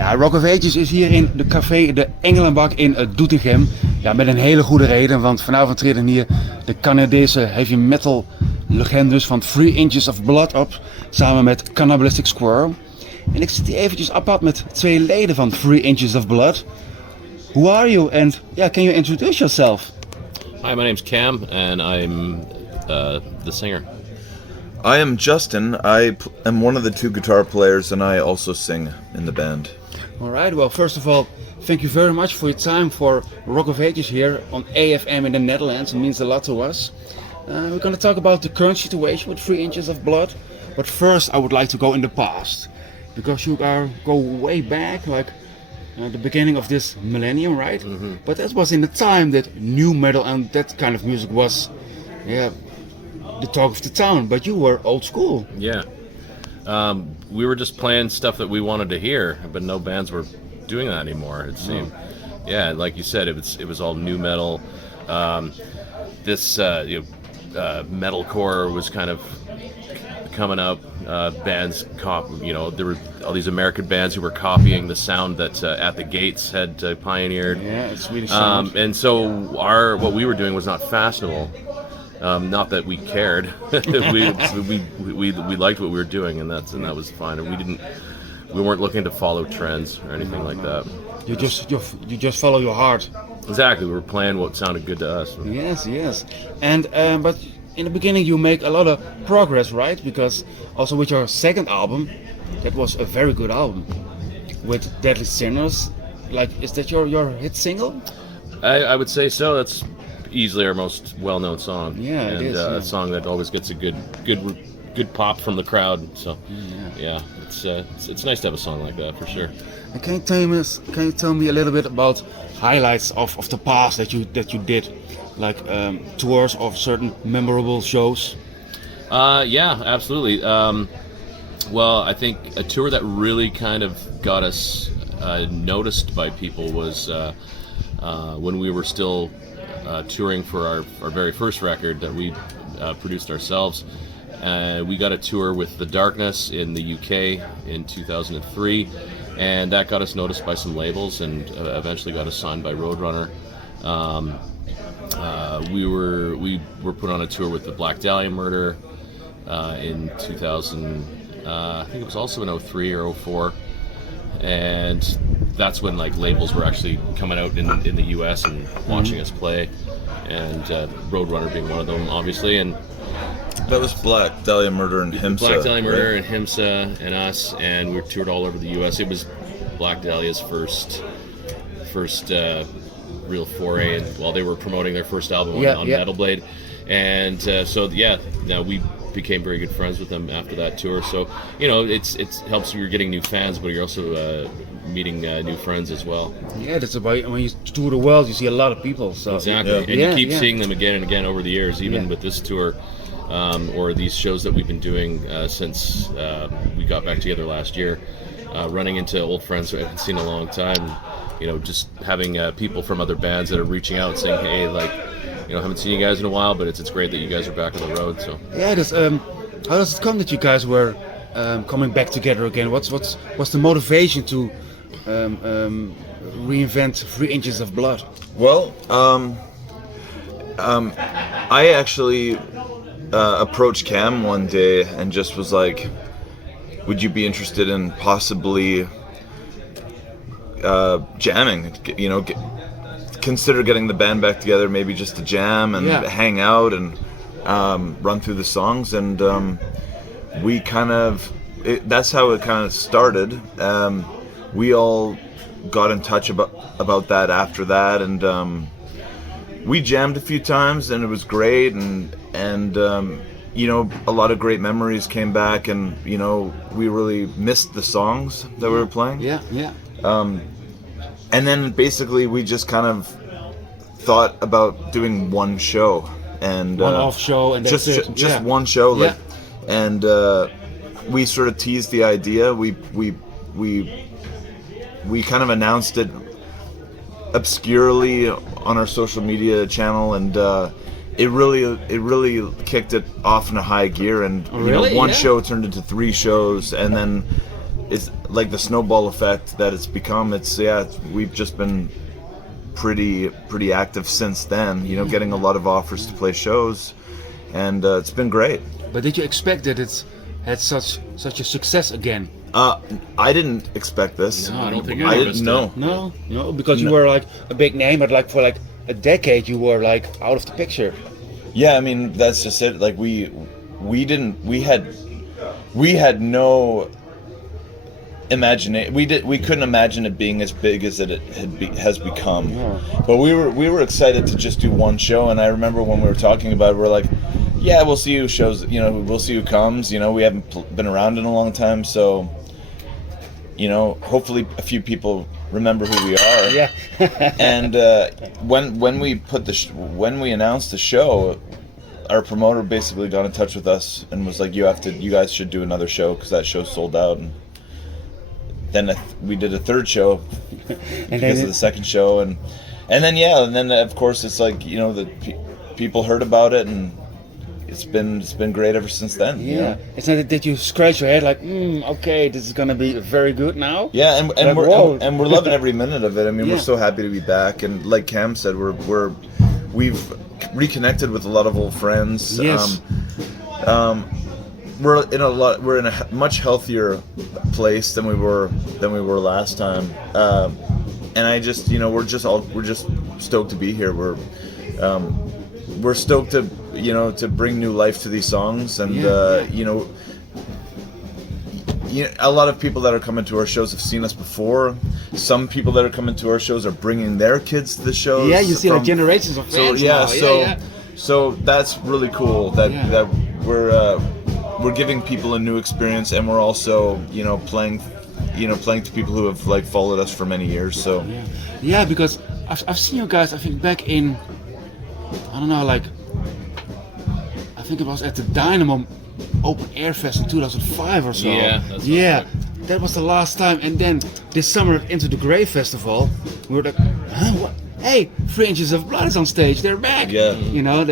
Ja, Rock of Ages is hier in de Café de Engelenbak in Doetinchem. Ja, met een hele goede reden, want vanavond treden hier de Canadese heavy metal legendes van 3 Inches of Blood op, samen met Cannibalistic Squirrel. En ik zit hier eventjes apart met 2 leden van 3 Inches of Blood. Who are you and can you introduce yourself? Hi, my name's Cam and I'm the singer. I am Justin. I am one of the 2 guitar players and I also sing in the band. Alright, well first of all, thank you very much for your time for Rock of Ages here on AFM in the Netherlands. It means a lot to us. We're going to talk about the current situation with 3 Inches of Blood. But first I would like to go in the past. Because you go way back, like the beginning of this millennium, right? Mm-hmm. But that was in the time that new metal and that kind of music was the talk of the town. But you were old school. Yeah. We were just playing stuff that we wanted to hear, but no bands were doing that anymore, it seemed. Yeah, like you said, it was all new metal. Metalcore was kind of coming up. Bands, there were all these American bands who were copying the sound that At the Gates had pioneered. Yeah, it's Swedish sound. And so what we were doing was not fashionable. Not that we cared. we liked what we were doing, and that was fine. And we weren't looking to follow trends or anything like that. You just follow your heart. Exactly. We were playing what sounded good to us. Yes. And but in the beginning you make a lot of progress, right? Because also with your second album, that was a very good album with Deadly Sinners. Like, is that your hit single? I would say so. That's easily our most well-known song. Yeah, it is. A song that always gets a good pop from the crowd. So it's nice to have a song like that for sure. And can you tell me a little bit about highlights of the past that you did, like tours of certain memorable shows? Yeah, absolutely. Well, I think a tour that really kind of got us noticed by people was when we were still touring for our very first record that we produced ourselves. We got a tour with The Darkness in the UK in 2003, and that got us noticed by some labels and eventually got us signed by Roadrunner. We were put on a tour with the Black Dahlia Murder in 2000. I think it was also in 03 or 04, and that's when like labels were actually coming out in the US and watching us play, and Roadrunner being one of them, obviously. And that was Black Dahlia Murder and Himsa. Black Dahlia Murder, right? and Himsa and us, and we toured all over the US. It was Black Dahlia's first real foray, and while they were promoting their first album on Metal Blade, and now we became very good friends with them after that tour. So it helps you're getting new fans, but you're also meeting new friends as well. Yeah, that's about when you tour the world, you see a lot of people. So exactly, and you keep seeing them again and again over the years, even with this tour. Or these shows that we've been doing since we got back together last year, running into old friends who I haven't seen in a long time. Just having people from other bands that are reaching out saying, "Hey, haven't seen you guys in a while, but it's great that you guys are back on the road." So yeah, how does it come that you guys were coming back together again? What's the motivation to reinvent 3 Inches of Blood? Well, I actually approached Cam one day and just was like, would you be interested in possibly jamming, consider getting the band back together, maybe just to jam and hang out and run through the songs. And we that's how it kind of started. We all got in touch about that after that, and we jammed a few times and it was great, and a lot of great memories came back, and we really missed the songs that we were playing. And then basically we just kind of thought about doing one show, and one off show, and that's just one show, and we sort of teased the idea. We kind of announced it obscurely on our social media channel, and it really kicked it off in a high gear, and one show turned into 3 shows, and then like the snowball effect that it's become. We've just been pretty active since then. You know, getting a lot of offers to play shows, and it's been great. But did you expect that it's had such a success again? I didn't expect this. No, I don't think I didn't know. No, because you were like a big name, but like for like a decade you were like out of the picture. Yeah, I mean that's just it. Like we had no imagination. We couldn't imagine it being as big as has become. Yeah. But we were excited to just do one show, and I remember when we were talking about it, we're like, yeah, we'll see who shows. You know, we'll see who comes. You know, we haven't been around in a long time, so you know, hopefully a few people remember who we are. Yeah. And when we announced the show, our promoter basically got in touch with us and was like, you guys should do another show because that show sold out. And then we did a third show because of the second show, and then of course it's like, you know, the people heard about it, and it's been great ever since then. Yeah. You know? It's not that did you scratch your head like, okay, this is gonna be very good now? Yeah, and Like, we're loving every minute of it. I mean, Yeah. we're so happy to be back, and like Cam said, we've reconnected with a lot of old friends. Yes. We're in a much healthier place than we were last time. And I just, you know, we're just stoked to be here. We're stoked to, you know, to bring new life to these songs, and you know, a lot of people that are coming to our shows have seen us before. Some people that are coming to our shows are bringing their kids to the shows. Yeah, you see like generations of fans now. So that's really cool that we're giving people a new experience, and we're also, you know, playing to people who have like followed us for many years. So yeah, because I've seen you guys, I think back in, I don't know, like I think it was at the Dynamo Open Air Fest in 2005 or so. Yeah, that was the last time. And then this summer at Into the Grey Festival, we were like, huh, what? Hey, 3 Inches of Blood is on stage. They're back. Yeah. You know,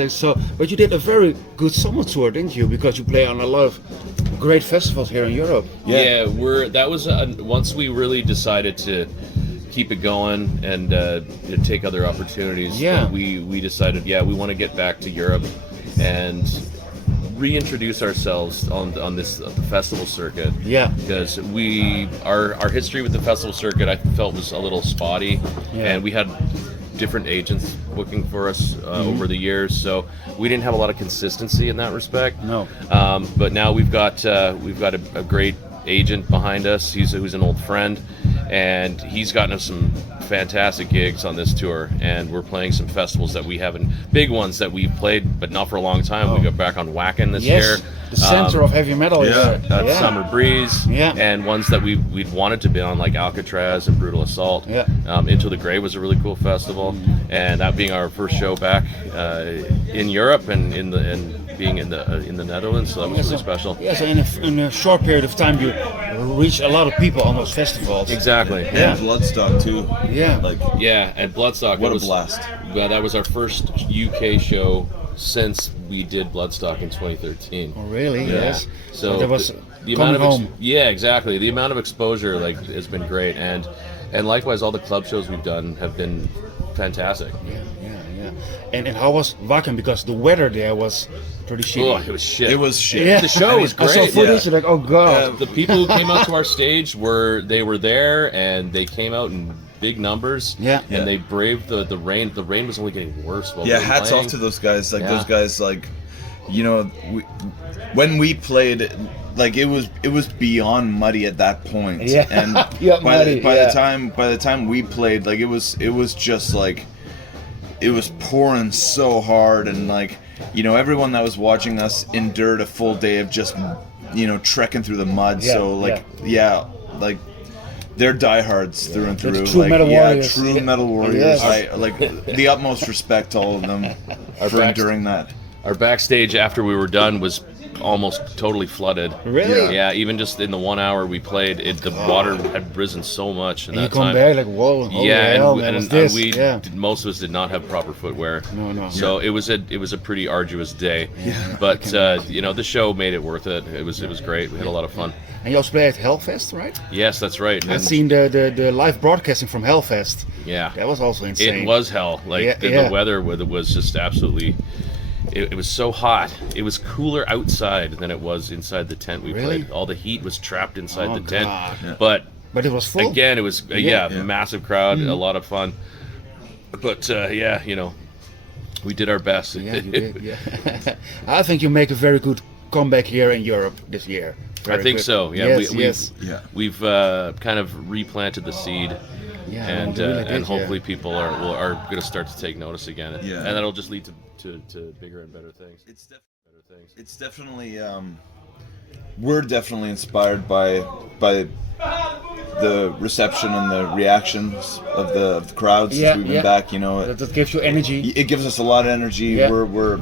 but you did a very good summer tour, didn't you? Because you play on a lot of great festivals here in Europe. Yeah, that was once we really decided to keep it going and take other opportunities. Yeah. We decided, we want to get back to Europe and reintroduce ourselves on this festival circuit. Yeah. Because our history with the festival circuit, I felt, was a little spotty, and we had different agents booking for us over the years, so we didn't have a lot of consistency in that respect. No. But now we've got a great agent behind us. Who's an old friend, and he's gotten us some fantastic gigs on this tour, and we're playing some festivals that we haven't, big ones that we've played but not for a long time. We got back on Wacken this year. The center of heavy metal. Summer Breeze, Yeah. and ones that we'd wanted to be on, like Alcatraz and Brutal Assault. Yeah. Into the Grave was a really cool festival, and that being our first show back in Europe and being in the Netherlands, so that was really special. Yeah, so in a short period of time you reach a lot of people on those festivals. Exactly. Yeah, Bloodstock too. Yeah. Like, Yeah, and Bloodstock. what a blast. Yeah, that was our first UK show since we did Bloodstock in 2013. Oh, really? Yeah. Yes. So there was the amount of home. exactly. The amount of exposure has been great, and likewise all the club shows we've done have been fantastic. Yeah. And how was Wacken? Because the weather there was pretty shitty. Oh, it was shit. It was shit. Yeah. The show was I saw great. footage like, oh god. The people who came out to our stage were there, and they came out in big numbers. Yeah. And they braved the rain. The rain was only getting worse. While Yeah, we were hats playing. off to those guys. Like Yeah. those guys, like, you know, when we played, like it was beyond muddy at that point. Yeah. And Yeah, by muddy, the time we played, like it was just like it was pouring so hard, and like, you know, everyone that was watching us endured a full day of just, you know, trekking through the mud. Yeah, So like like they're diehards through and through. They're true like, metal warriors. True Yeah. metal warriors. Yes. I like the utmost respect to all of them for enduring that. Our backstage after we were done was almost totally flooded. Really? Yeah, even just in the 1 hour we played, the water had risen so much in And you that come time. back like, whoa, holy Yeah, hell, and, man, what's and this? we Yeah. most of us did not have proper footwear. No. So it was a pretty arduous day. Yeah. But the show made it worth it. It was great. We had a lot of fun. And you also play at Hellfest, right? Yes, that's right. I've seen the live broadcasting from Hellfest. Yeah, That was also insane. it was hell. Like Yeah. the weather was just absolutely. It was so hot. It was cooler outside than it was inside the tent we Really? played. All the heat was trapped inside Oh, the tent. God. Yeah. But it was full. again, it was massive crowd, a lot of fun. But we did our best. Yeah, you did. Yeah. I think you make a very good comeback here in Europe this year. I Very think good. so. Yeah, Yes. we've kind of replanted the seed, Yeah, and you really did, and hopefully people are going to start to take notice again, Yeah. and that'll just lead to bigger and better things. It's definitely we're definitely inspired by the reception and the reactions of the crowd since we've been back. That gives you energy. It gives us a lot of energy. Yeah. We're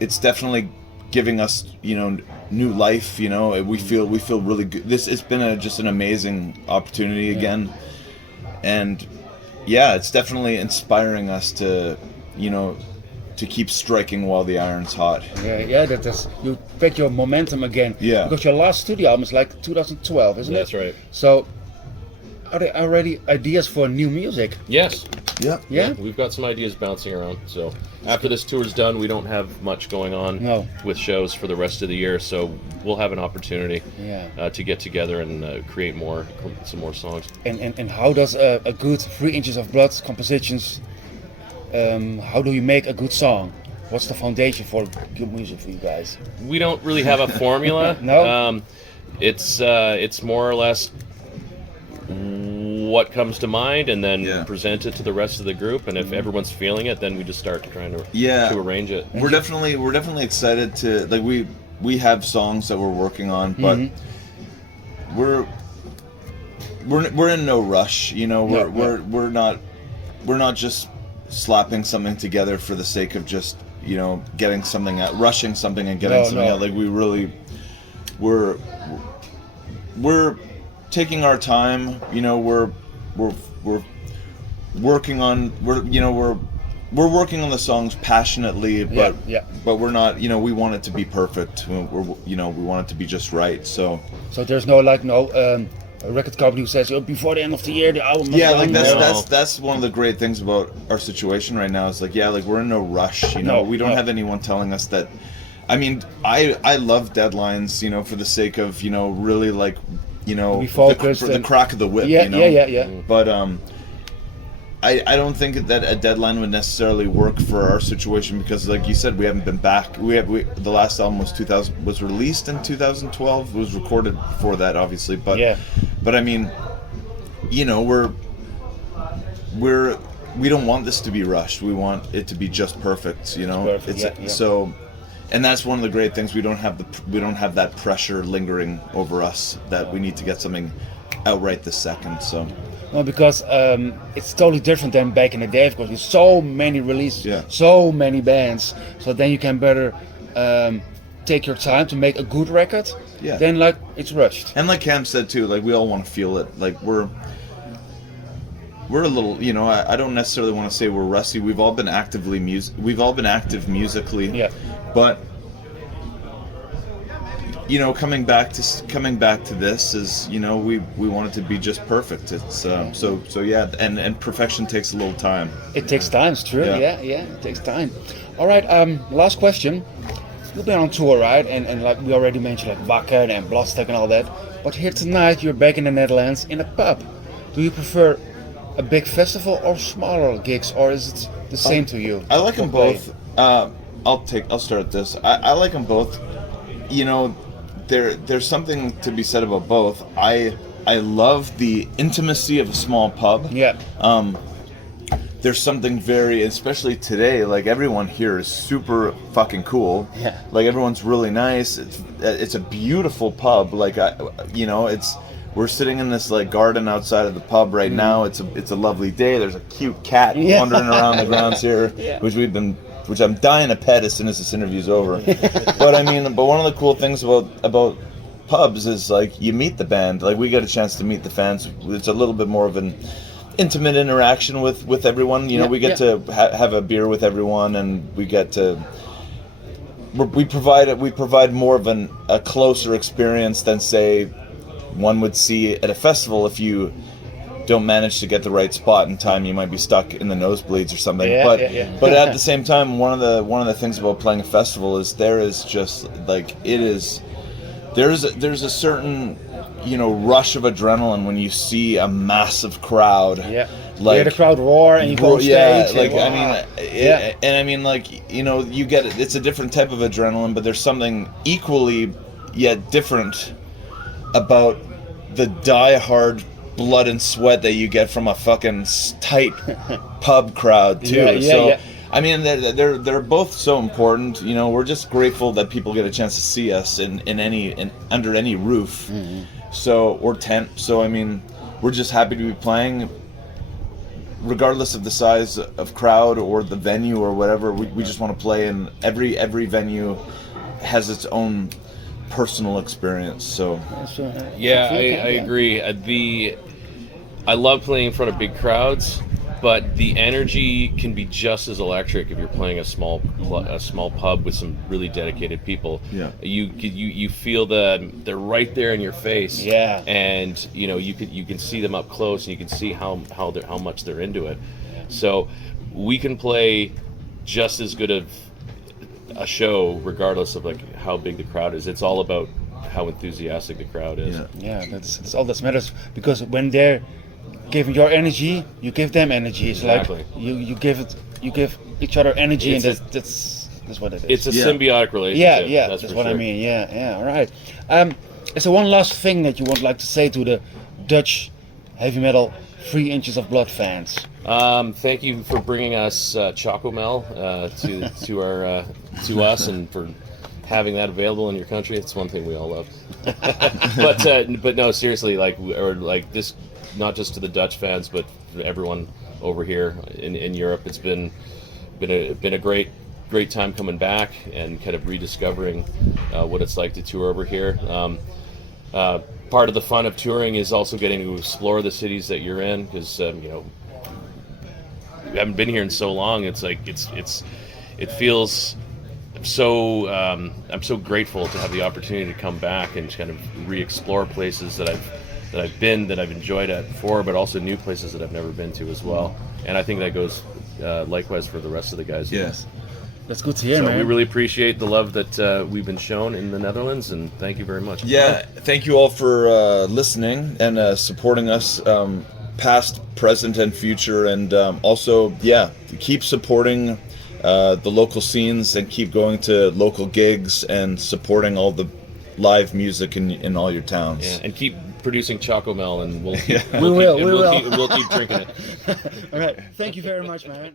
it's definitely giving us new life. We feel really good. It's been just an amazing opportunity again, and it's definitely inspiring us to to keep striking while the iron's hot. That's you pick your momentum again. Yeah. Because your last studio album is like 2012, isn't it? That's right. So, are there already ideas for new music? Yes. Yeah. We've got some ideas bouncing around. So after this tour's done, we don't have much going on with shows for the rest of the year. So we'll have an opportunity to get together and create some more songs. And how does a good 3 inches of blood compositions? How do you make a good song? What's the foundation for good music for you guys? We don't really have a formula. No? It's more or less what comes to mind, and then present it to the rest of the group. And if everyone's feeling it, then we just start trying to arrange it. We're definitely excited to we have songs that we're working on, but we're in no rush. We're not just slapping something together for the sake of just getting something out, rushing something and getting something out. Like we're taking our time. We're working on we're working on the songs passionately, but we're not. We want it to be perfect. We want it to be just right. So there's no a record company who says before the end of the year the album. That's one of the great things about our situation right now is we're in no rush. We don't have anyone telling us that. I mean, I love deadlines. For the sake of really be focused the crack of the whip. But I don't think that a deadline would necessarily work for our situation because, like you said, we haven't been back. The last album was released in 2012. It was recorded before that, obviously. But I mean, we don't want this to be rushed. We want it to be just perfect. So, and that's one of the great things. We don't have that pressure lingering over us that we need to get something out right this second. So. No, because it's totally different than back in the day. Because there's so many releases, so many bands. So then you can better take your time to make a good record. Then it's rushed. And like Cam said too, we all want to feel it. We're a little, I don't necessarily want to say we're rusty. We've all been active musically. Yeah. But coming back to this is, we want it to be just perfect. It's and perfection takes a little time. It takes time, it's true. Yeah, it takes time. All right, last question. You've been on tour, right? And like we already mentioned, Wakker and Bloodstock and all that. But here tonight, you're back in the Netherlands in a pub. Do you prefer a big festival or smaller gigs, or is it the same to you? I like them both. I'll start at this. I like them both. There's something to be said about both. I love the intimacy of a small pub. Yeah. There's something very, especially today, everyone here is super fucking cool. Yeah. Everyone's really nice. It's a beautiful pub. We're sitting in this garden outside of the pub right now. It's a lovely day. There's a cute cat wandering around the grounds here, which we've been which I'm dying to pet as soon as this interview's over. But I mean, one of the cool things about pubs is like you meet the band. Like we get a chance to meet the fans. It's a little bit more of an intimate interaction with everyone. You know, we get to have a beer with everyone, and we get to. We provide more of a closer experience than say one would see at a festival. If you don't manage to get the right spot in time, you might be stuck in the nosebleeds or something. But at the same time, one of the things about playing a festival is there's a certain rush of adrenaline when you see a massive crowd. Like, you hear the crowd roar and you go on stage. You get it. It's a different type of adrenaline, but there's something equally yet different about the die-hard blood and sweat that you get from a fucking tight pub crowd too. I mean, they're both so important. You know, we're just grateful that people get a chance to see us under any roof, or tent. So I mean, we're just happy to be playing, regardless of the size of crowd or the venue or whatever. We just want to play, and every venue has its own personal experience. So I agree. I love playing in front of big crowds, but the energy can be just as electric if you're playing a small pub with some really dedicated people. You feel they're right there in your face. And you can see them up close, and you can see how much they're into it. So we can play just as good of a show regardless of like how big the crowd is. It's all about how enthusiastic the crowd is. That's all that matters, because when they're giving your energy, you give them energy. It's like you give each other energy, and that's what it is. It's a symbiotic relationship. That's what I mean. All right. Is there one last thing that you would like to say to the Dutch heavy metal 3 Inches of Blood fans? Thank you for bringing us Chocomel to us, and for having that available in your country. It's one thing we all love. but no, seriously, this, not just to the Dutch fans, but for everyone over here in Europe. It's been a great time coming back and kind of rediscovering what it's like to tour over here. Part of the fun of touring is also getting to explore the cities that you're in, because we haven't been here in so long. It's like it feels so. I'm so grateful to have the opportunity to come back and kind of re-explore places that I've enjoyed at before, but also new places that I've never been to as well. And I think that goes likewise for the rest of the guys. Yes. That's good to hear, man. We really appreciate the love that we've been shown in the Netherlands, and thank you very much. Yeah, thank you all for listening and supporting us, past, present, and future. And also, keep supporting the local scenes, and keep going to local gigs and supporting all the live music in all your towns. Yeah, and keep producing Chocomel, and we'll keep drinking it. All right. Thank you very much, man.